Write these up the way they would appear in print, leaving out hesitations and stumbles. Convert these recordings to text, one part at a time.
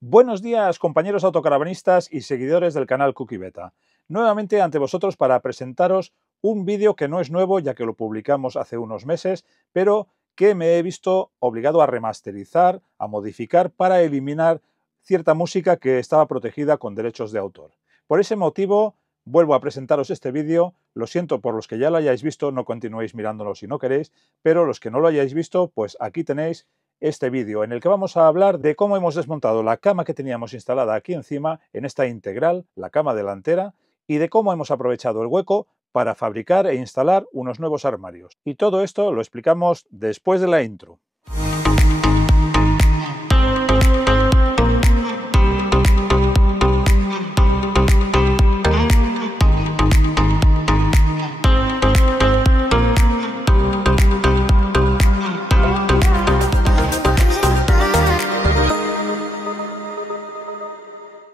Buenos días, compañeros autocaravanistas y seguidores del canal Cookie Beta. Nuevamente ante vosotros para presentaros un vídeo que no es nuevo, ya que lo publicamos hace unos meses, pero que me he visto obligado a remasterizar, a modificar para eliminar cierta música que estaba protegida con derechos de autor. Por ese motivo, vuelvo a presentaros este vídeo. Lo siento por los que ya lo hayáis visto, no continuéis mirándolo si no queréis, pero los que no lo hayáis visto, pues aquí tenéis este vídeo en el que vamos a hablar de cómo hemos desmontado la cama que teníamos instalada aquí encima, en esta integral, la cama delantera, y de cómo hemos aprovechado el hueco para fabricar e instalar unos nuevos armarios. Y todo esto lo explicamos después de la intro.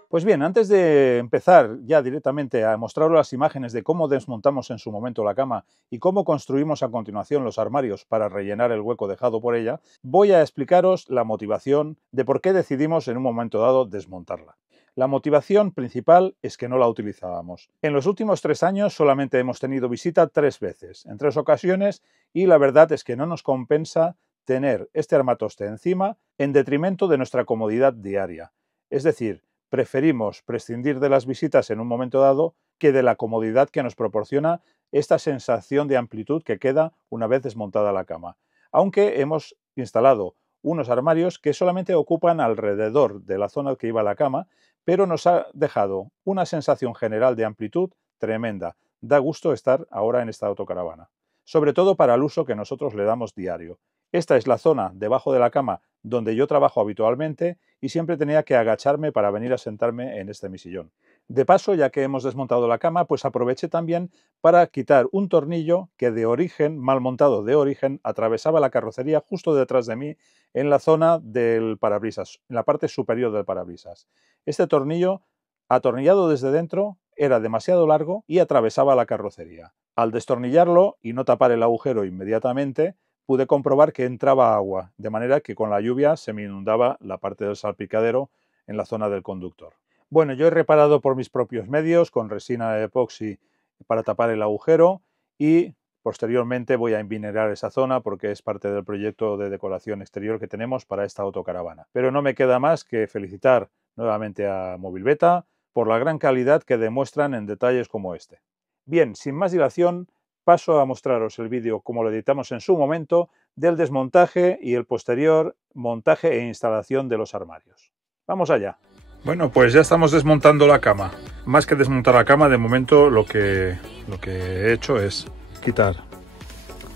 Pues bien, antes de empezar ya directamente a mostraros las imágenes de cómo desmontamos en su momento la cama y cómo construimos a continuación los armarios para rellenar el hueco dejado por ella, voy a explicaros la motivación de por qué decidimos en un momento dado desmontarla. La motivación principal es que no la utilizábamos. En los últimos 3 años solamente hemos tenido visita 3 veces, en 3 ocasiones, y la verdad es que no nos compensa tener este armatoste encima en detrimento de nuestra comodidad diaria. Es decir, preferimos prescindir de las visitas en un momento dado que de la comodidad que nos proporciona esta sensación de amplitud que queda una vez desmontada la cama. Aunque hemos instalado unos armarios que solamente ocupan alrededor de la zona que iba la cama, pero nos ha dejado una sensación general de amplitud tremenda. Da gusto estar ahora en esta autocaravana, sobre todo para el uso que nosotros le damos diario. Esta es la zona debajo de la cama donde yo trabajo habitualmente y siempre tenía que agacharme para venir a sentarme en este sillón. De paso, ya que hemos desmontado la cama, pues aproveché también para quitar un tornillo que de origen, mal montado de origen, atravesaba la carrocería justo detrás de mí en la zona del parabrisas, en la parte superior del parabrisas. Este tornillo, atornillado desde dentro, era demasiado largo y atravesaba la carrocería. Al destornillarlo y no tapar el agujero inmediatamente, pude comprobar que entraba agua, de manera que con la lluvia se me inundaba la parte del salpicadero en la zona del conductor. Bueno, yo he reparado por mis propios medios con resina de epoxi para tapar el agujero y posteriormente voy a envinerar esa zona porque es parte del proyecto de decoración exterior que tenemos para esta autocaravana. Pero no me queda más que felicitar nuevamente a Mobilbeta por la gran calidad que demuestran en detalles como este. Bien, sin más dilación, paso a mostraros el vídeo como lo editamos en su momento del desmontaje y el posterior montaje e instalación de los armarios. ¡Vamos allá! Bueno, pues ya estamos desmontando la cama. Más que desmontar la cama, de momento lo que he hecho es quitar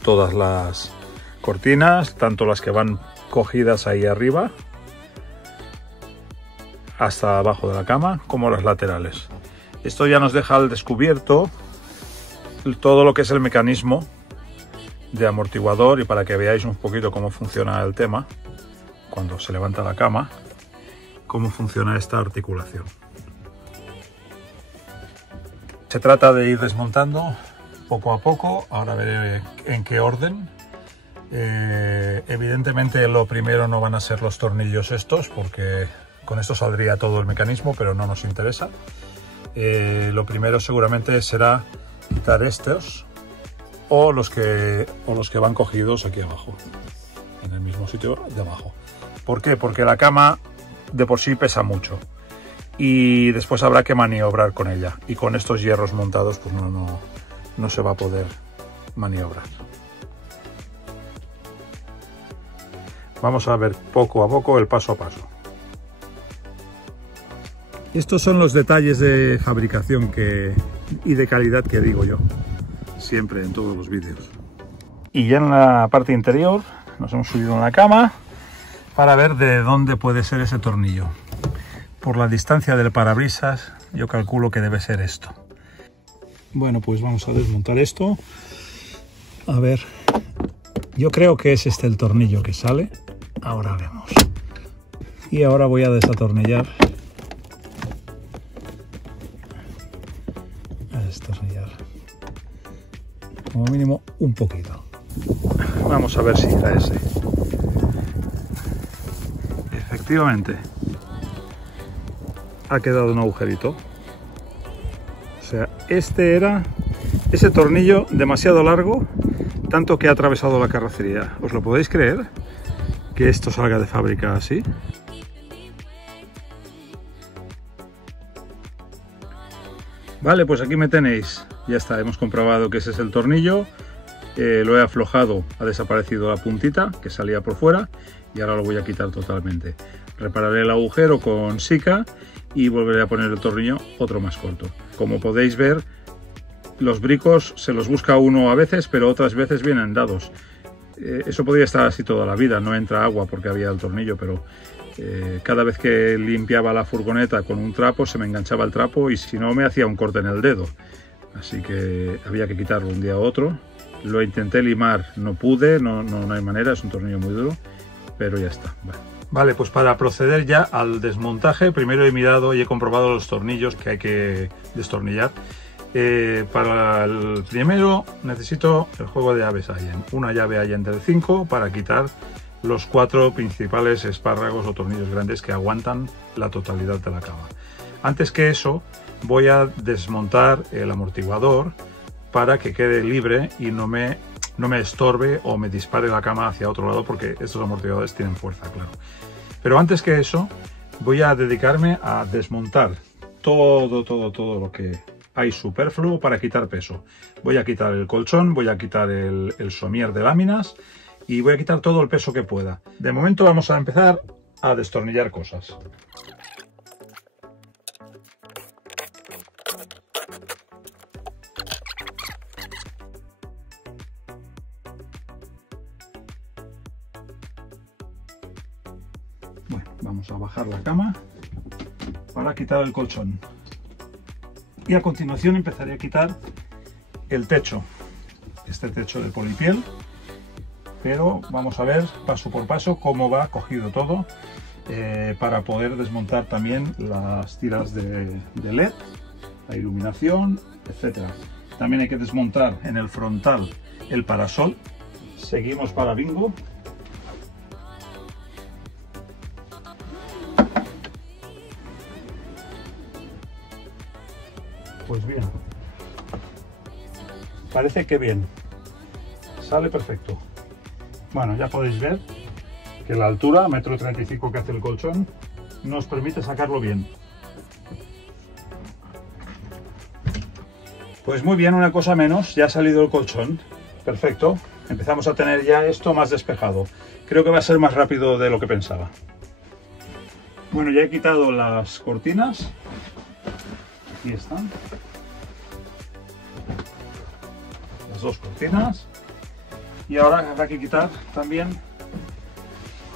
todas las cortinas, tanto las que van cogidas ahí arriba hasta abajo de la cama, como las laterales. Esto ya nos deja al descubierto todo lo que es el mecanismo de amortiguador y para que veáis un poquito cómo funciona el tema cuando se levanta la cama, cómo funciona esta articulación. Se trata de ir desmontando poco a poco, ahora veré en qué orden. Evidentemente lo primero no van a ser los tornillos estos, porque con esto saldría todo el mecanismo, pero no nos interesa. Lo primero seguramente será quitar estos o los que van cogidos aquí abajo, en el mismo sitio de abajo. ¿Por qué? Porque la cama de por sí pesa mucho y después habrá que maniobrar con ella, y con estos hierros montados pues no se va a poder maniobrar. Vamos a ver poco a poco el paso a paso. Estos son los detalles de fabricación y de calidad que digo yo siempre en todos los vídeos. Y ya en la parte interior nos hemos subido en la cama para ver de dónde puede ser ese tornillo. Por la distancia del parabrisas yo calculo que debe ser esto. Bueno, pues vamos a desmontar esto. A ver, yo creo que es este el tornillo que sale. Ahora vemos. Y ahora voy a desatornillar. Como mínimo un poquito. Vamos a ver si era ese. Efectivamente. ha quedado un agujerito. O sea, este era ese tornillo demasiado largo, tanto que ha atravesado la carrocería. ¿Os lo podéis creer? Que esto salga de fábrica así. Vale, pues aquí me tenéis. Ya está, hemos comprobado que ese es el tornillo. Lo he aflojado, ha desaparecido la puntita que salía por fuera y ahora lo voy a quitar totalmente. Repararé el agujero con Sika y volveré a poner el tornillo otro más corto. Como podéis ver, los bricos se los busca uno a veces, pero otras veces vienen dados. Eso podría estar así toda la vida, no entra agua porque había el tornillo, pero cada vez que limpiaba la furgoneta con un trapo se me enganchaba el trapo y si no me hacía un corte en el dedo. Así que había que quitarlo un día u otro. Lo intenté limar, no pude, no hay manera, es un tornillo muy duro, pero ya está. Vale, pues para proceder ya al desmontaje, primero he mirado y he comprobado los tornillos que hay que destornillar. Para el primero necesito el juego de llaves Allen, una llave Allen del 5 para quitar los 4 principales espárragos o tornillos grandes que aguantan la totalidad de la cama. Antes que eso voy a desmontar el amortiguador para que quede libre y no me estorbe o me dispare la cama hacia otro lado, porque estos amortiguadores tienen fuerza, claro. Pero antes que eso voy a dedicarme a desmontar todo lo que hay superfluo para quitar peso. Voy a quitar el colchón, voy a quitar el somier de láminas y voy a quitar todo el peso que pueda. De momento vamos a empezar a destornillar cosas. Bueno, vamos a bajar la cama para quitar el colchón. Y a continuación empezaré a quitar el techo, este techo de polipiel, pero vamos a ver paso por paso cómo va cogido todo para poder desmontar también las tiras de LED, la iluminación, etc. También hay que desmontar en el frontal el parasol. Seguimos para bingo. Pues bien, parece que bien, sale perfecto. Bueno, ya podéis ver que la altura, 1,35 m que hace el colchón, nos permite sacarlo bien. Pues muy bien, una cosa menos, ya ha salido el colchón, perfecto. Empezamos a tener ya esto más despejado. Creo que va a ser más rápido de lo que pensaba. Bueno, ya he quitado las cortinas. Aquí están las dos cortinas y ahora habrá que quitar también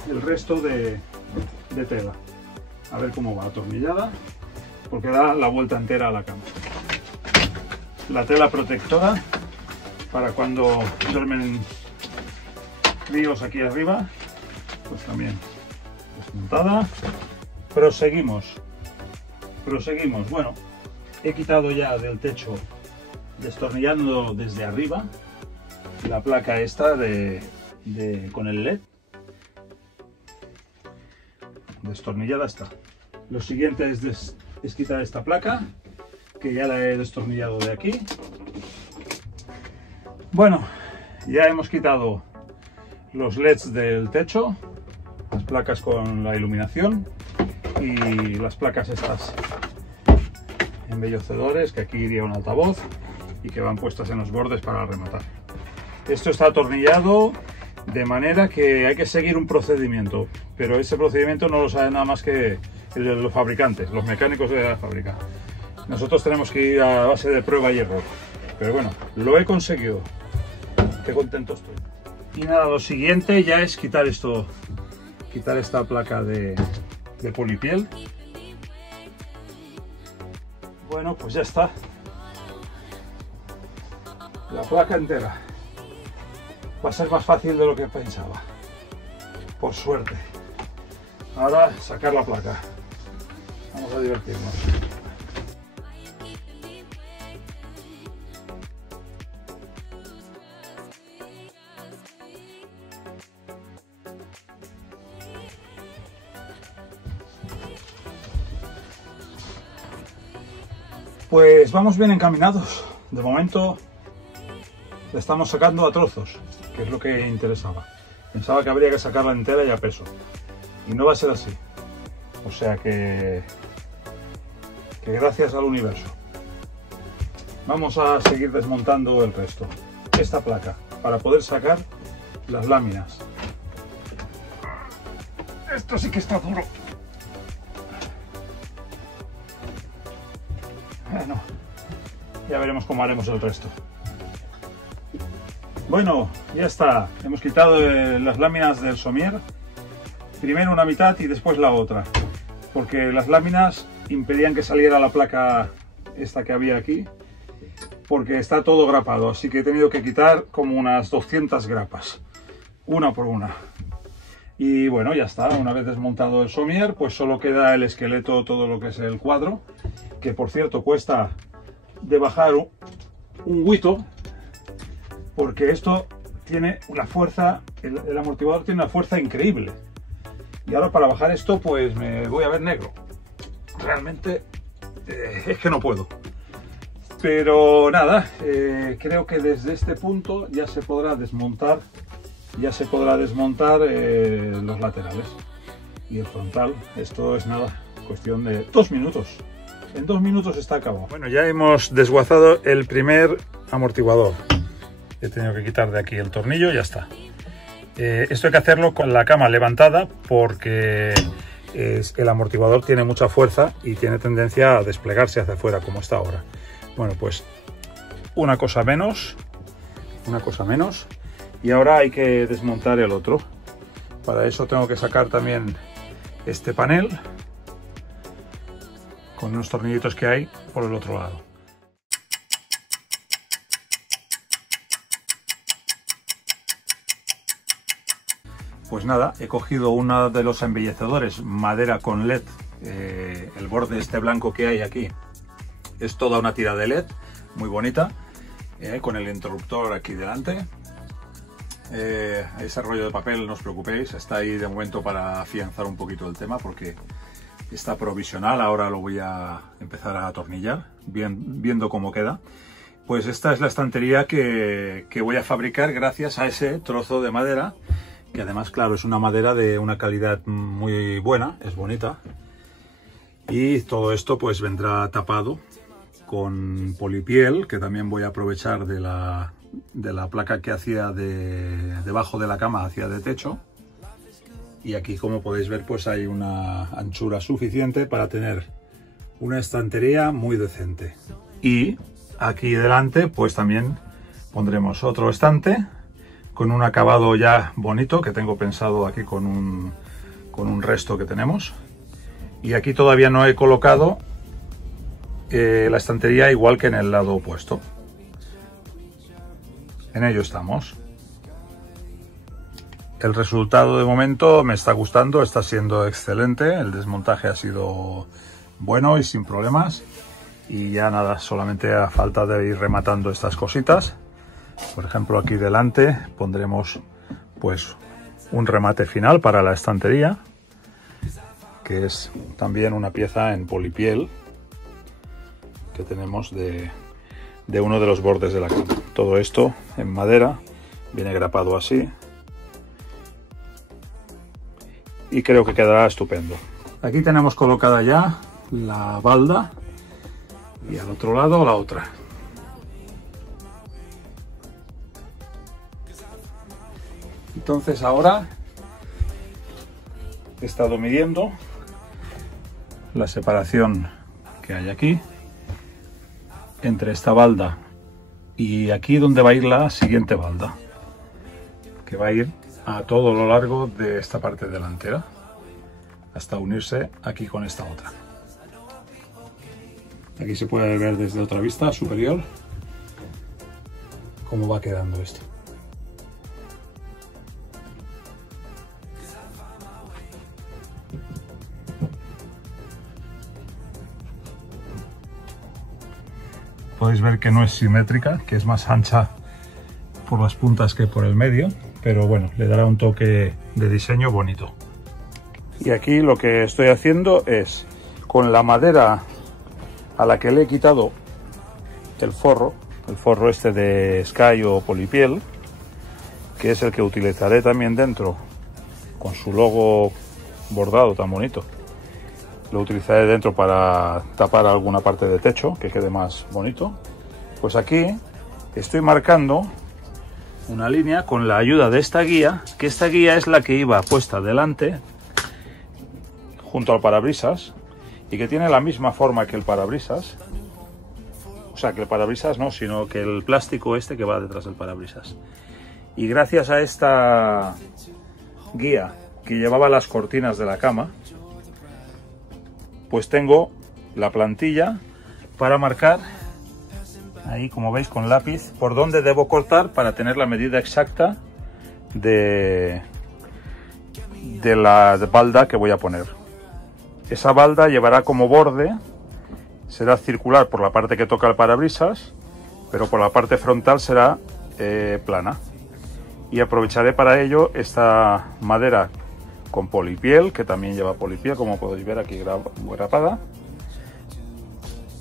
el resto de tela, a ver cómo va atornillada, porque da la vuelta entera a la cama. La tela protectora para cuando duermen críos aquí arriba, pues también desmontada. Proseguimos. Bueno, he quitado ya del techo, destornillando desde arriba, la placa esta con el LED. Destornillada está. Lo siguiente es quitar esta placa, que ya la he destornillado de aquí. Bueno, ya hemos quitado los LEDs del techo, las placas con la iluminación y las placas estas embellecedores, que aquí iría un altavoz y que van puestas en los bordes para rematar. Esto está atornillado de manera que hay que seguir un procedimiento, pero ese procedimiento no lo saben nada más que los fabricantes, los mecánicos de la fábrica. Nosotros tenemos que ir a base de prueba y error, pero bueno, lo he conseguido. Qué contento estoy. Y nada, lo siguiente ya es quitar esto, quitar esta placa de polipiel. Bueno, pues ya está. La placa entera. Va a ser más fácil de lo que pensaba, por suerte. Ahora sacar la placa. Vamos a divertirnos. Pues vamos bien encaminados. De momento la estamos sacando a trozos, que es lo que interesaba. Pensaba que habría que sacarla entera y a peso. Y no va a ser así. O sea que gracias al universo. Vamos a seguir desmontando el resto. Esta placa, para poder sacar las láminas. Esto sí que está duro. Bueno, ya veremos cómo haremos el resto. Bueno, ya está. Hemos quitado las láminas del somier. Primero una mitad y después la otra. Porque las láminas impedían que saliera la placa esta que había aquí. Porque está todo grapado. Así que he tenido que quitar como unas 200 grapas. Una por una. Y bueno, ya está. Una vez desmontado el somier, pues solo queda el esqueleto, todo lo que es el cuadro. Que por cierto cuesta de bajar un huito. Porque esto tiene una fuerza, el amortiguador tiene una fuerza increíble. Y ahora para bajar esto pues me voy a ver negro. Realmente es que no puedo. Pero nada, creo que desde este punto ya se podrá desmontar, los laterales y el frontal. Esto es nada, cuestión de 2 minutos. En 2 minutos está acabado. Bueno, ya hemos desguazado el primer amortiguador. He tenido que quitar de aquí el tornillo y ya está. Esto hay que hacerlo con la cama levantada porque el amortiguador tiene mucha fuerza y tiene tendencia a desplegarse hacia afuera como está ahora. Bueno, pues una cosa menos. Y ahora hay que desmontar el otro. Para eso tengo que sacar también este panel con unos tornillitos que hay por el otro lado. Pues nada, he cogido uno de los embellecedores, madera con LED, el borde este blanco que hay aquí. Es toda una tira de LED, muy bonita, con el interruptor aquí delante. Ese rollo de papel, no os preocupéis, está ahí de momento para afianzar un poquito el tema porque está provisional, ahora lo voy a empezar a atornillar, viendo cómo queda. Pues esta es la estantería que voy a fabricar gracias a ese trozo de madera, que además, claro, es una madera de una calidad muy buena, es bonita. Y todo esto pues vendrá tapado con polipiel, que también voy a aprovechar de la placa que hacía debajo de la cama, hacía de techo. Y aquí, como podéis ver, pues hay una anchura suficiente para tener una estantería muy decente. Y aquí delante pues también pondremos otro estante con un acabado ya bonito que tengo pensado aquí con un resto que tenemos. Y aquí todavía no he colocado la estantería igual que en el lado opuesto. En ello estamos. El resultado de momento me está gustando, está siendo excelente. El desmontaje ha sido bueno y sin problemas. Y ya nada, solamente a falta de ir rematando estas cositas. Por ejemplo, aquí delante pondremos pues un remate final para la estantería, que es también una pieza en polipiel que tenemos de uno de los bordes de la cama. Todo esto en madera, viene grapado así y creo que quedará estupendo. Aquí tenemos colocada ya la balda y al otro lado la otra. Entonces ahora he estado midiendo la separación que hay aquí entre esta balda y aquí donde va a ir la siguiente balda, que va a ir a todo lo largo de esta parte delantera hasta unirse aquí con esta otra. Aquí se puede ver desde otra vista superior cómo va quedando esto. Podéis ver que no es simétrica, que es más ancha por las puntas que por el medio, pero bueno, le dará un toque de diseño bonito. Y aquí lo que estoy haciendo es, con la madera a la que le he quitado el forro este de Sky o Polipiel, que es el que utilizaré también dentro, con su logo bordado tan bonito. Lo utilizaré dentro para tapar alguna parte de techo, que quede más bonito. Pues aquí estoy marcando una línea con la ayuda de esta guía, que esta guía es la que iba puesta delante, junto al parabrisas, y que tiene la misma forma que el parabrisas. O sea, que el parabrisas no, sino que el plástico este que va detrás del parabrisas. Y gracias a esta guía que llevaba las cortinas de la cama, pues tengo la plantilla para marcar ahí, como veis, con lápiz, por dónde debo cortar para tener la medida exacta de la balda que voy a poner. Esa balda llevará como borde, será circular por la parte que toca el parabrisas, pero por la parte frontal será plana. Y aprovecharé para ello esta madera con polipiel, que también lleva polipiel, como podéis ver aquí grapada.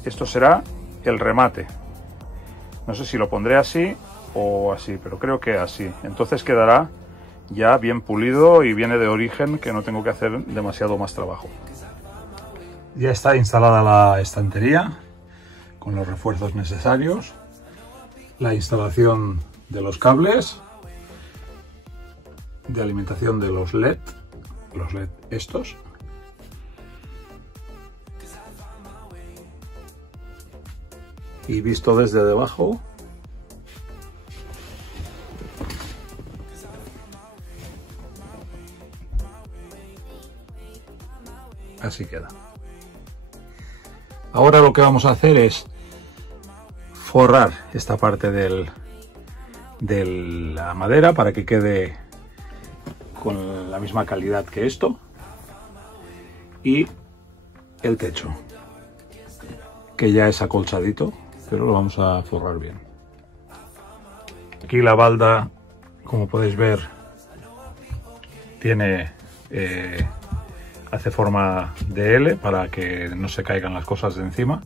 Esto será el remate. No sé si lo pondré así o así, pero creo que así. Entonces quedará ya bien pulido y viene de origen, que no tengo que hacer demasiado más trabajo. Ya está instalada la estantería con los refuerzos necesarios, la instalación de los cables de alimentación de los LED estos, y visto desde debajo, así queda. Ahora lo que vamos a hacer es forrar esta parte de la madera para que quede con la misma calidad que esto, y el techo, que ya es acolchadito, pero lo vamos a forrar bien. Aquí la balda, como podéis ver, tiene hace forma de L para que no se caigan las cosas de encima.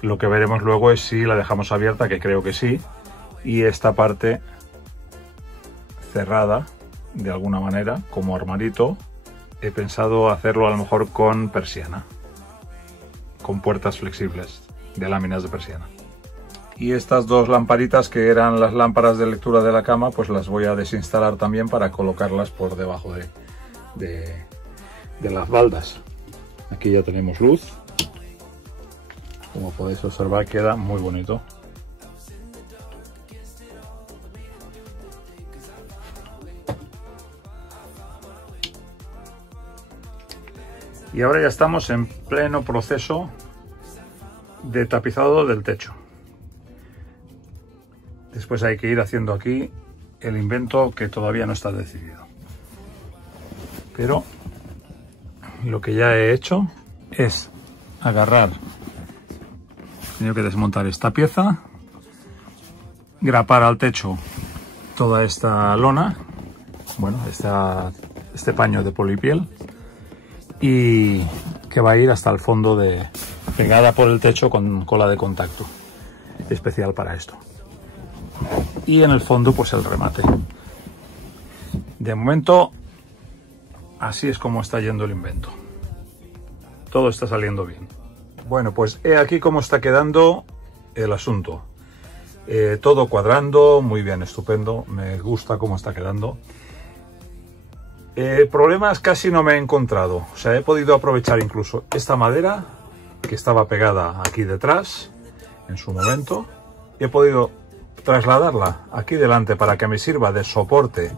Lo que veremos luego es si la dejamos abierta, que creo que sí, y esta parte cerrada de alguna manera como armarito. He pensado hacerlo a lo mejor con persiana, con puertas flexibles de láminas de persiana. Y estas dos lamparitas, que eran las lámparas de lectura de la cama, pues las voy a desinstalar también para colocarlas por debajo de las baldas. Aquí ya tenemos luz, como podéis observar queda muy bonito. Y ahora ya estamos en pleno proceso de tapizado del techo. Después hay que ir haciendo aquí el invento, que todavía no está decidido. Pero lo que ya he hecho es agarrar, tengo que desmontar esta pieza, grapar al techo toda esta lona, bueno, este paño de polipiel, y que va a ir hasta el fondo, pegada por el techo con cola de contacto especial para esto. Y en el fondo pues el remate. De momento así es como está yendo el invento. Todo está saliendo bien. Bueno, pues he aquí cómo está quedando el asunto. Todo cuadrando, muy bien, estupendo. Me gusta cómo está quedando. Problemas casi no me he encontrado. O sea, he podido aprovechar incluso esta madera que estaba pegada aquí detrás en su momento. He podido trasladarla aquí delante para que me sirva de soporte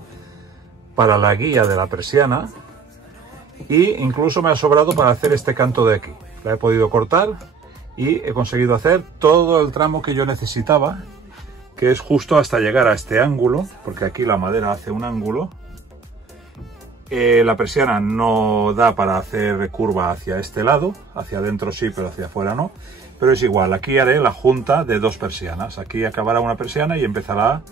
para la guía de la persiana, y incluso me ha sobrado para hacer este canto de aquí. La he podido cortar y he conseguido hacer todo el tramo que yo necesitaba, que es justo hasta llegar a este ángulo, porque aquí la madera hace un ángulo. La persiana no da para hacer curva hacia este lado, hacia adentro sí, pero hacia afuera no. Pero es igual, aquí haré la junta de dos persianas. Aquí acabará una persiana y empezará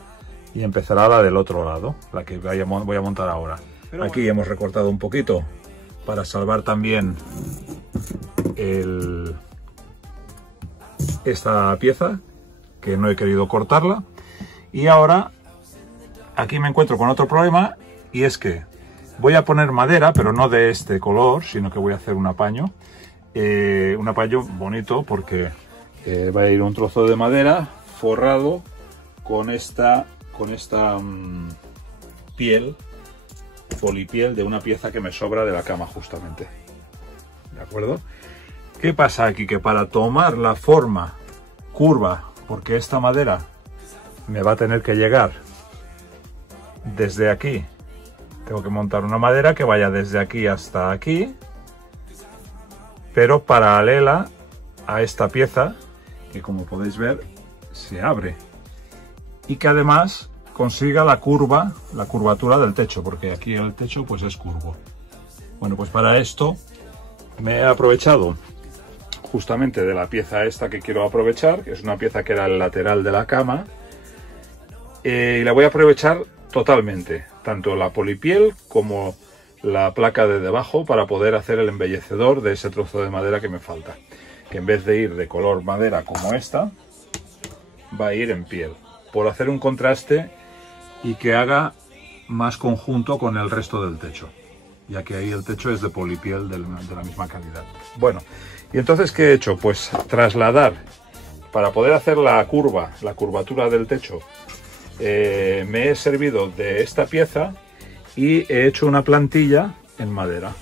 la del otro lado, la que voy a montar ahora. Pero aquí bueno, hemos recortado un poquito para salvar también esta pieza, que no he querido cortarla. Y ahora aquí me encuentro con otro problema, y es que voy a poner madera, pero no de este color, sino que voy a hacer un apaño bonito, porque va a ir un trozo de madera forrado con esta piel, polipiel de una pieza que me sobra de la cama justamente. ¿De acuerdo? ¿Qué pasa aquí? Que para tomar la forma curva, porque esta madera me va a tener que llegar desde aquí, tengo que montar una madera que vaya desde aquí hasta aquí, pero paralela a esta pieza, que como podéis ver se abre, y que además consiga la curvatura del techo, porque aquí el techo pues es curvo. Bueno, pues para esto me he aprovechado justamente de la pieza esta que quiero aprovechar, que es una pieza que era el lateral de la cama, y la voy a aprovechar totalmente, tanto la polipiel como la placa de debajo, para poder hacer el embellecedor de ese trozo de madera que me falta, que en vez de ir de color madera como esta, va a ir en piel, por hacer un contraste y que haga más conjunto con el resto del techo, ya que ahí el techo es de polipiel de la misma calidad. Bueno, y entonces ¿qué he hecho? Pues trasladar, para poder hacer la curvatura del techo, me he servido de esta pieza y he hecho una plantilla en madera,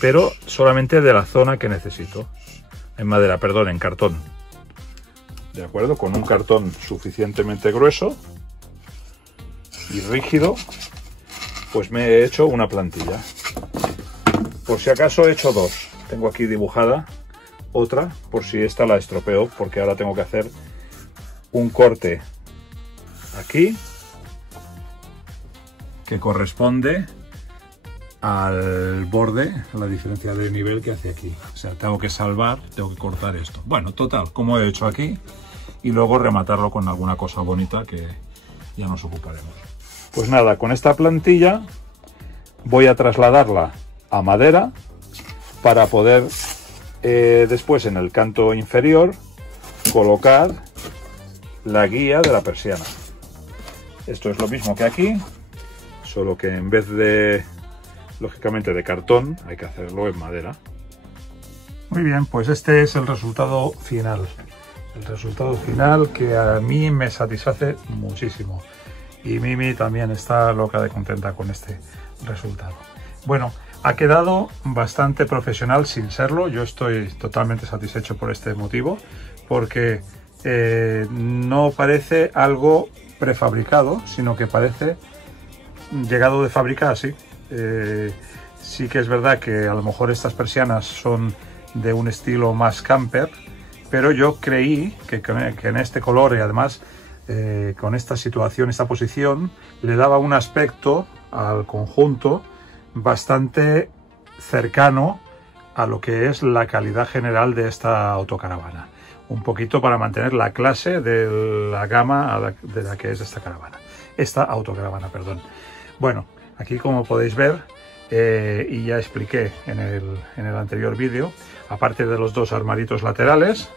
pero solamente de la zona que necesito. En madera, perdón, en cartón. ¿De acuerdo? Con un cartón suficientemente grueso y rígido, pues me he hecho una plantilla. Por si acaso he hecho dos. Tengo aquí dibujada otra, por si esta la estropeo, porque ahora tengo que hacer un corte aquí que corresponde al borde, la diferencia de nivel que hace aquí. O sea, tengo que cortar esto. Bueno, total, como he hecho aquí, y luego rematarlo con alguna cosa bonita que ya nos ocuparemos. Pues nada, con esta plantilla voy a trasladarla a madera para poder después en el canto inferior colocar la guía de la persiana. Esto es lo mismo que aquí, solo que en vez de, lógicamente, de cartón, hay que hacerlo en madera. Muy bien, pues este es el resultado final. El resultado final que a mí me satisface muchísimo. Y Mimi también está loca de contenta con este resultado. Bueno, ha quedado bastante profesional sin serlo. Yo estoy totalmente satisfecho por este motivo, porque no parece algo prefabricado, sino que parece llegado de fábrica así. Sí que es verdad que a lo mejor estas persianas son de un estilo más camper, pero yo creí que en este color y además con esta situación, esta posición, le daba un aspecto al conjunto bastante cercano a lo que es la calidad general de esta autocaravana. Un poquito para mantener la clase de la gama de la que es esta autocaravana, perdón. Bueno, aquí como podéis ver, y ya expliqué en el anterior vídeo, aparte de los dos armaritos laterales,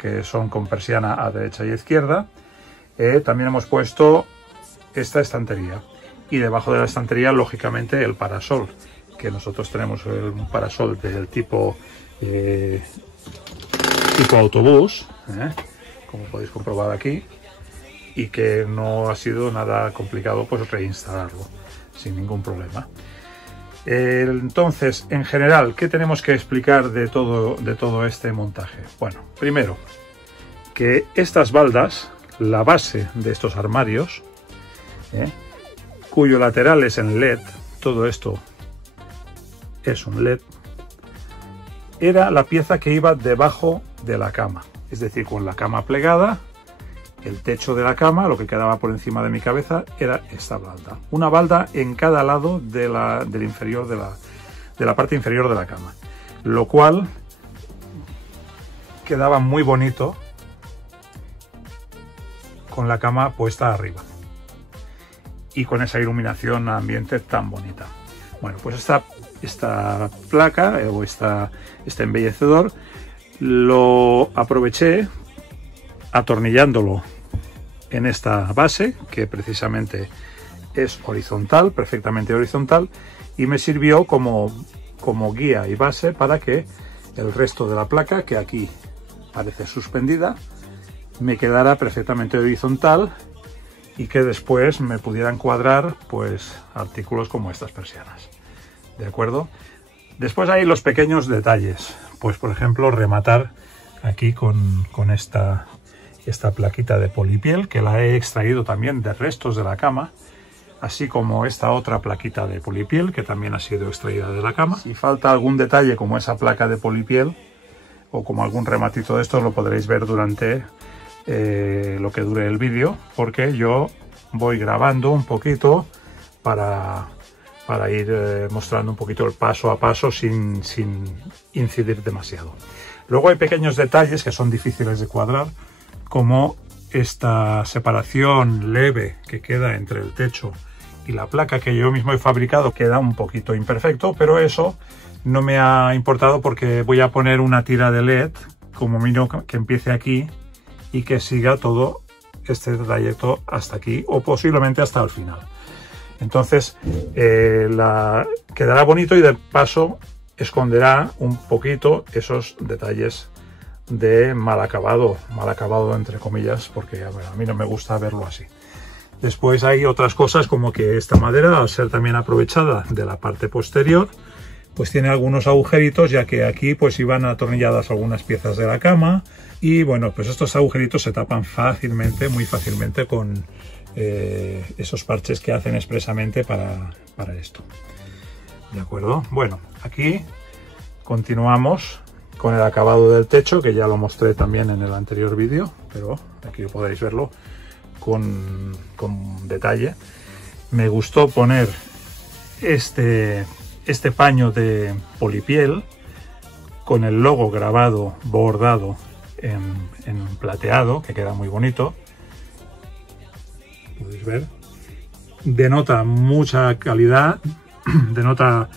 que son con persiana a derecha y izquierda, también hemos puesto esta estantería. Y debajo de la estantería, lógicamente, el parasol, que nosotros tenemos un parasol del tipo autobús, como podéis comprobar aquí, y que no ha sido nada complicado pues reinstalarlo sin ningún problema. Entonces, en general, ¿qué tenemos que explicar de todo este montaje? Bueno, primero, que estas baldas, la base de estos armarios, cuyo lateral es en LED, todo esto es un LED, era la pieza que iba debajo de la cama, es decir, con la cama plegada, el techo de la cama, lo que quedaba por encima de mi cabeza, era esta balda. Una balda en cada lado de la parte inferior de la cama, lo cual quedaba muy bonito con la cama puesta arriba y con esa iluminación ambiente tan bonita. Bueno, pues esta placa o este embellecedor Lo aproveché atornillándolo en esta base, que precisamente es horizontal, perfectamente horizontal, y me sirvió como guía y base para que el resto de la placa, que aquí parece suspendida, me quedara perfectamente horizontal y que después me pudieran cuadrar pues artículos como estas persianas. ¿De acuerdo? Después hay los pequeños detalles, pues por ejemplo rematar aquí con esta plaquita de polipiel, que la he extraído también de restos de la cama, así como esta otra plaquita de polipiel que también ha sido extraída de la cama. Si falta algún detalle como esa placa de polipiel o como algún rematito de estos, lo podréis ver durante lo que dure el vídeo, porque yo voy grabando un poquito para ir mostrando un poquito el paso a paso sin incidir demasiado. Luego hay pequeños detalles que son difíciles de cuadrar, como esta separación leve que queda entre el techo y la placa que yo mismo he fabricado. Queda un poquito imperfecto, pero eso no me ha importado porque voy a poner una tira de LED como mínimo que empiece aquí y que siga todo este trayecto hasta aquí o posiblemente hasta el final. Entonces quedará bonito y de paso esconderá un poquito esos detalles de mal acabado entre comillas, porque bueno, a mí no me gusta verlo así. Después hay otras cosas como que esta madera, al ser también aprovechada de la parte posterior, pues tiene algunos agujeritos, ya que aquí pues iban atornilladas algunas piezas de la cama y bueno, pues estos agujeritos se tapan fácilmente, muy fácilmente con esos parches que hacen expresamente para esto. ¿De acuerdo? Bueno, aquí continuamos con el acabado del techo, que ya lo mostré también en el anterior vídeo, pero aquí podéis verlo con detalle. Me gustó poner este paño de polipiel con el logo grabado, bordado en plateado, que queda muy bonito. Podéis ver. Denota mucha calidad, denota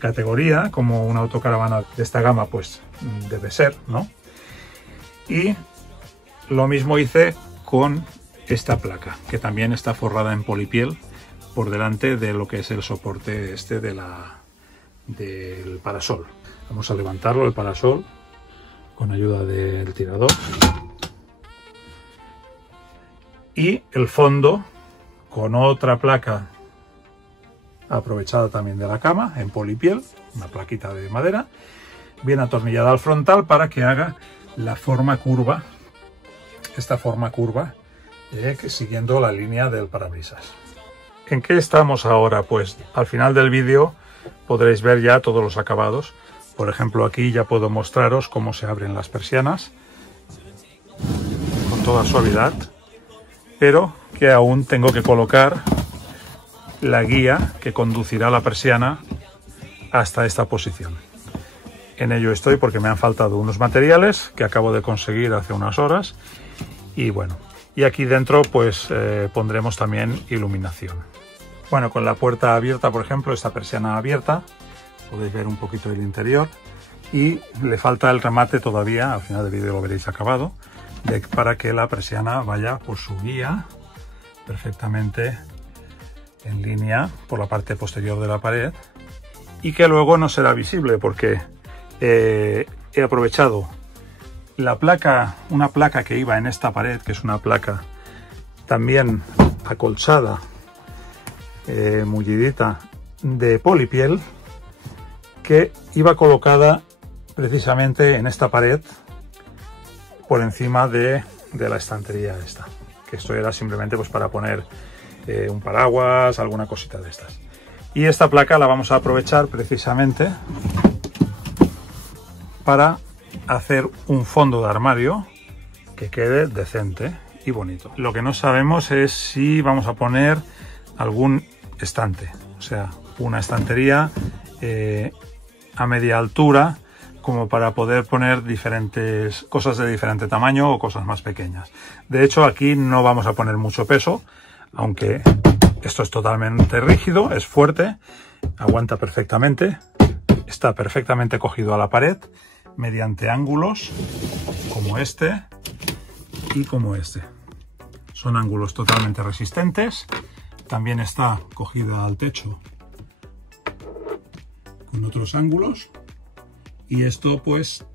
categoría, como una autocaravana de esta gama pues debe ser, ¿no? Y lo mismo hice con esta placa, que también está forrada en polipiel por delante de lo que es el soporte este del parasol. Vamos a levantarlo, el parasol, con ayuda del tirador. Y el fondo con otra placa aprovechada también de la cama en polipiel, una plaquita de madera, bien atornillada al frontal para que haga la forma curva, esta forma curva, siguiendo la línea del parabrisas. ¿En qué estamos ahora? Pues al final del vídeo podréis ver ya todos los acabados. Por ejemplo, aquí ya puedo mostraros cómo se abren las persianas con toda suavidad, pero que aún tengo que colocar la guía que conducirá la persiana hasta esta posición. En ello estoy porque me han faltado unos materiales que acabo de conseguir hace unas horas y bueno, y aquí dentro pues pondremos también iluminación. Bueno, con la puerta abierta, por ejemplo, esta persiana abierta, podéis ver un poquito del interior y le falta el remate todavía, al final del vídeo lo veréis acabado, para que la persiana vaya por su guía perfectamente en línea por la parte posterior de la pared y que luego no será visible porque he aprovechado la placa, una placa que iba en esta pared, que es una placa también acolchada, mullidita de polipiel, que iba colocada precisamente en esta pared por encima de la estantería esta, que esto era simplemente pues para poner un paraguas, alguna cosita de estas. Y esta placa la vamos a aprovechar precisamente para hacer un fondo de armario que quede decente y bonito. Lo que no sabemos es si vamos a poner algún estante, o sea, una estantería a media altura, como para poder poner diferentes cosas de diferente tamaño o cosas más pequeñas. De hecho, aquí no vamos a poner mucho peso, aunque esto es totalmente rígido, es fuerte, aguanta perfectamente, está perfectamente cogido a la pared, mediante ángulos como este y como este. Son ángulos totalmente resistentes. También está cogida al techo con otros ángulos. Y esto, pues,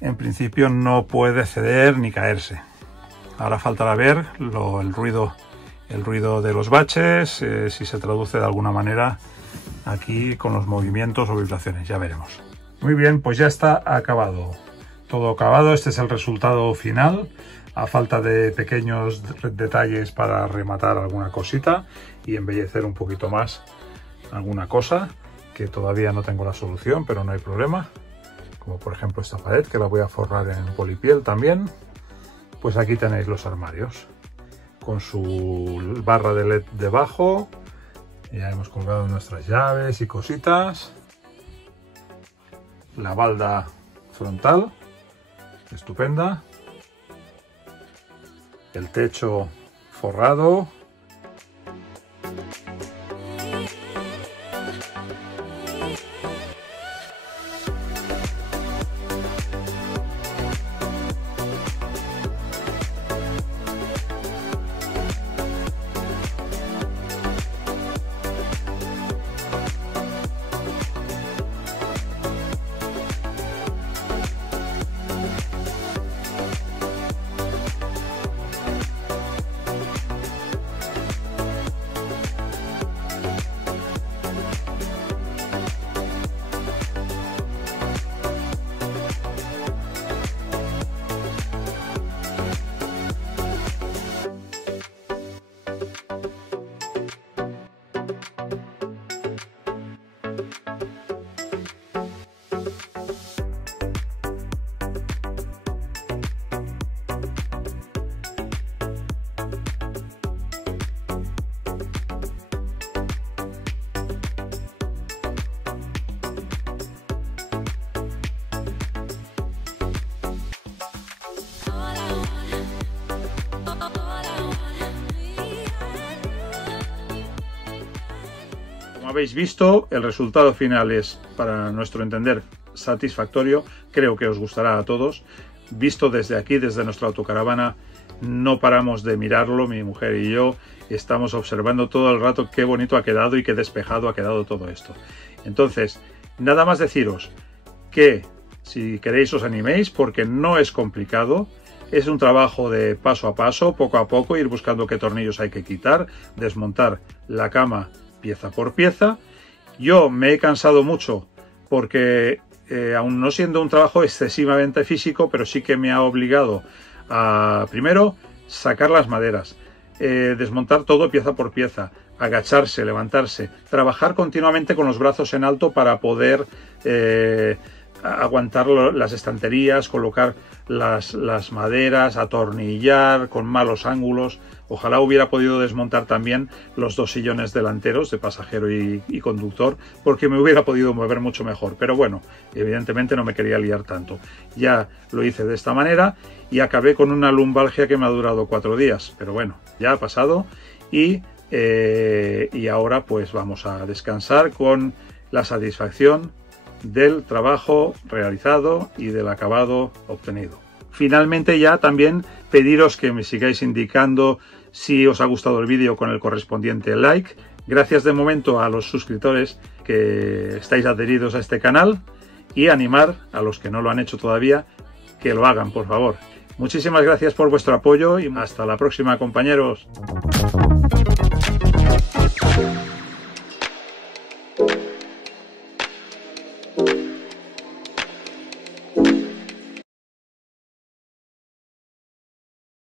en principio no puede ceder ni caerse. Ahora faltará ver el ruido de los baches, si se traduce de alguna manera aquí con los movimientos o vibraciones. Ya veremos. Muy bien, pues ya está acabado. Todo acabado. Este es el resultado final. A falta de pequeños detalles para rematar alguna cosita y embellecer un poquito más alguna cosa, que todavía no tengo la solución, pero no hay problema. Como por ejemplo esta pared, que la voy a forrar en polipiel también. Pues aquí tenéis los armarios, con su barra de LED debajo. Ya hemos colgado nuestras llaves y cositas. La balda frontal, estupenda. El techo forrado. Como habéis visto, el resultado final es, para nuestro entender, satisfactorio. Creo que os gustará a todos. Visto desde aquí, desde nuestra autocaravana, no paramos de mirarlo, mi mujer y yo. Estamos observando todo el rato qué bonito ha quedado y qué despejado ha quedado todo esto. Entonces, nada más deciros que si queréis os animéis, porque no es complicado. Es un trabajo de paso a paso, poco a poco, ir buscando qué tornillos hay que quitar, desmontar la cama pieza por pieza. Yo me he cansado mucho porque, aun no siendo un trabajo excesivamente físico, pero sí que me ha obligado a, primero, sacar las maderas, desmontar todo pieza por pieza, agacharse, levantarse, trabajar continuamente con los brazos en alto para poder aguantar las estanterías, colocar las maderas, atornillar con malos ángulos. Ojalá hubiera podido desmontar también los dos sillones delanteros de pasajero y conductor, porque me hubiera podido mover mucho mejor. Pero bueno, evidentemente no me quería liar tanto. Ya lo hice de esta manera y acabé con una lumbalgia que me ha durado 4 días. Pero bueno, ya ha pasado y ahora pues vamos a descansar con la satisfacción del trabajo realizado y del acabado obtenido. Finalmente, ya también pediros que me sigáis indicando si os ha gustado el vídeo con el correspondiente like. Gracias de momento a los suscriptores que estáis adheridos a este canal, y animar a los que no lo han hecho todavía que lo hagan, por favor. Muchísimas gracias por vuestro apoyo y hasta la próxima, compañeros.